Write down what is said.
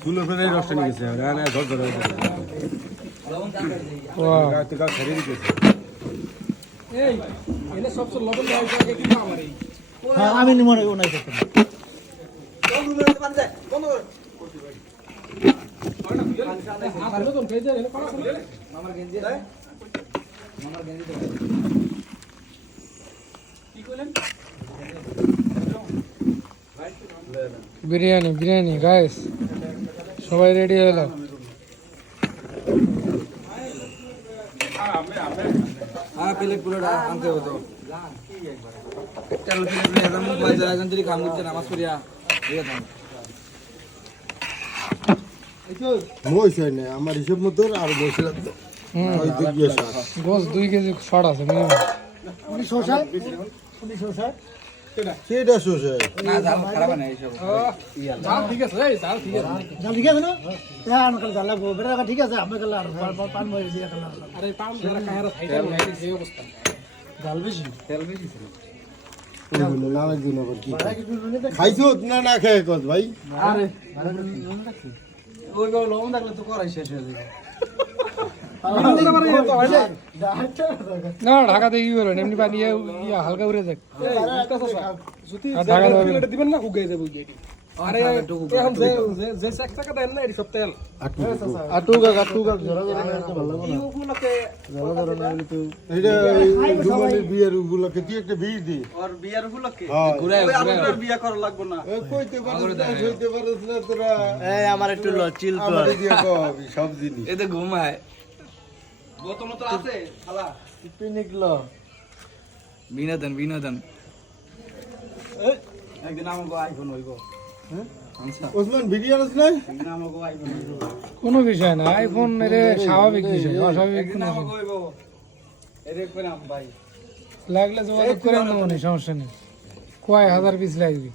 ফুলের ফেলে রসটা নিয়ে গেছে আমি মনে নাই করতাম বিরিয়ানি বিরিয়ানি গাইস সবাই রেডি হলো হ্যাঁ প্লেট পুরোটা আনতে হতো তেল প্লেট একদম বাইরে এখন যদি কাম করতে নামাজ পড়িয়া দিয়ে দাও আমার হিসেব মতো আর বসলাম তো গোস 2 কেজি শর্ট আছে মিনিমাম সেটা শোষে না জাল খারাপ না এইসব জাল ঠিক আছে এই জাল ঠিক আছে জাল ঠিক আছে না হ্যাঁ আনকাল জাল লাগবো বেটা ঠিক আছে আমি গেল আর পান মরে দিয়ে গেল আরে পাম ধরে কাহারা ফাইটা নাই এই অবস্থা জাল বেশি তেল বেশি ছিল না দিন আবার কি খাইছো না না খেয়ে কত ভাই আরে ওই গো লবণ থাকলে তো করাই শেষ হয়ে যাবে না ঢাকা দেখি বলো এমনি পানি ইয়া হালকা উড়ে যাক ঢাকা দিবেন না হুগে যাবে গেটি আরে এখন যে এক টাকা দেন না এই সব তেল আটুকা জরা জরা ভালো লাগবে না জরা জরা না হলে তো এইটা জুমানের বিয়ের উপলক্ষে তুই একটা বিয়ে দি আর বিয়ার উপলক্ষে ঘুরে আপনার বিয়া করা লাগবে না কইতে পারিস না তোরা এই আমার একটু চিল আমার দিয়ে কবি সব জিনিস এতে ঘুমায় বোতল তো আছে খালা পিকনিক ল বিনোদন বিনোদন একদিন আমাকে আইফোন হইব হ্যাঁ ওসমান ভিডিও আছে না একদিন আমাকে আইফোন হইব কোনো বিষয় না আইফোন এর স্বাভাবিক বিষয় অস্বাভাবিক একদিন কোনো আমাকে হইব এরে করে আম ভাই লাগলে যোগাযোগ করে নেবো সমস্যা নেই কয় হাজার পিস লাগবে